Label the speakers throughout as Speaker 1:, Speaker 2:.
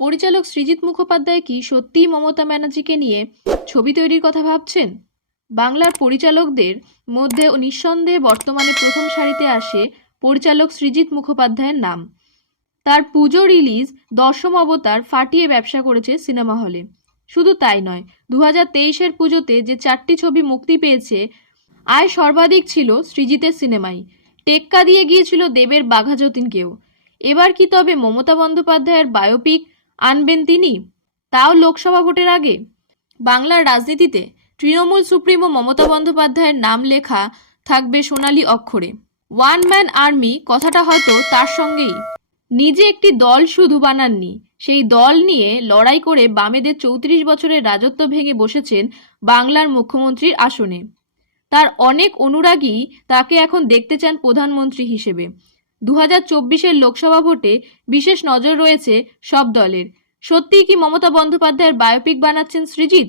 Speaker 1: পরিচালক সৃজিত মুখোপাধ্যায় কি সত্যিই মমতা ব্যানার্জিকে নিয়ে ছবি তৈরির কথা ভাবছেন? বাংলার পরিচালকদের মধ্যে নিঃসন্দেহে বর্তমানে প্রথম সারিতে আসে পরিচালক সৃজিত মুখোপাধ্যায়ের নাম। তার পুজো রিলিজ দশম অবতার ফাটিয়ে ব্যবসা করেছে সিনেমা হলে। শুধু তাই নয় দু হাজার তেইশের পুজোতে যে চারটি ছবি মুক্তি পেয়েছে, আয় সর্বাধিক ছিল সৃজিতের সিনেমাই টেক্কা দিয়ে গিয়েছিল দেবের বাঘা যতীনকেও এবার কি তবে মমতা বন্দ্যোপাধ্যায়ের বায়োপিক আনবেন তিনি। তাও লোকসভা ভোটের আগে। বাংলার রাজনীতিতে তৃণমূল সুপ্রিমো মমতা বন্দ্যোপাধ্যায়ের নাম লেখা থাকবে সোনালী অক্ষরে। ওয়ান ম্যান আর্মি কথাটা হয়তো তার সঙ্গেই। নিজে একটি দল শুধু বানাননি, সেই দল নিয়ে লড়াই করে বামেদের চৌত্রিশ বছরের রাজত্ব ভেঙে বসেছেন বাংলার মুখ্যমন্ত্রীর আসনে। তার অনেক অনুরাগী তাকে এখন দেখতে চান প্রধানমন্ত্রী হিসেবে। দু হাজার চব্বিশের লোকসভা ভোটে বিশেষ নজর রয়েছে সব দলের। সত্যিই কি মমতা বন্দ্যোপাধ্যায়ের বায়োপিক বানাচ্ছেন সৃজিত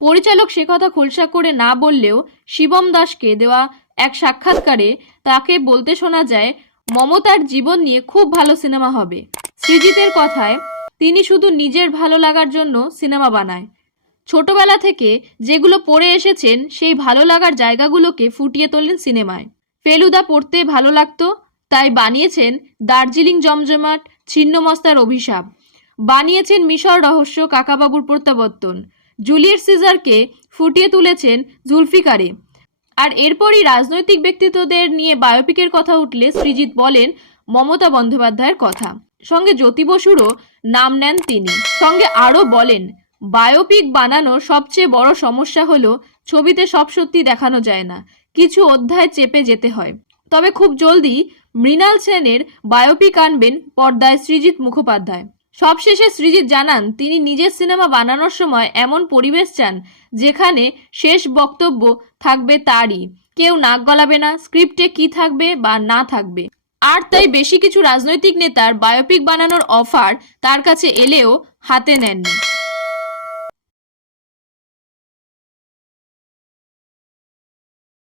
Speaker 1: পরিচালক সে কথা খোলসা করে না বললেও শিবম দাসকে দেওয়া এক সাক্ষাৎকারে তাকে বলতে শোনা যায়, মমতার জীবন নিয়ে খুব ভালো সিনেমা হবে। সৃজিতের কথায়, তিনি শুধু নিজের ভালো লাগার জন্য সিনেমা বানায়। ছোটবেলা থেকে যেগুলো পড়ে এসেছেন, সেই ভালো লাগার জায়গাগুলোকে ফুটিয়ে তোলেন সিনেমায়। ফেলুদা পড়তে ভালো লাগতো তাই বানিয়েছেন দার্জিলিং জমজমাট, ছিন্নমস্তার অভিশাপ। বানিয়েছেন মিশর রহস্য, কাকাবাবুর প্রত্যাবর্তন। জুলিয়াস সিজারকে ফুটিয়ে তুলেছেন জুলফিকারে। আর এরপরই রাজনৈতিক ব্যক্তিত্বদের নিয়ে বায়োপিকের কথা উঠলে সৃজিত বলেন, মমতা বন্দ্যোপাধ্যায়ের কথা। সঙ্গে জ্যোতি বসুরও নাম নেন তিনি। সঙ্গে আরও বলেন, বায়োপিক বানানোর সবচেয়ে বড় সমস্যা হলো, ছবিতে সব সত্যি দেখানো যায় না। কিছু অধ্যায় চেপে যেতে হয়। তবে খুব জলদি মৃণাল সেনের বায়োপিক আনবেন পর্দায় সৃজিত মুখোপাধ্যায়। সবশেষে সৃজিত জানান, তিনি নিজের সিনেমা বানানোর সময় এমন পরিবেশ চান যেখানে শেষ বক্তব্য থাকবে তারই। কেউ নাক গলাবে না, স্ক্রিপ্টে কি থাকবে বা না থাকবে। আর তাই বেশি কিছু রাজনৈতিক নেতার বায়োপিক বানানোর অফার তার কাছে এলেও হাতে নেননি।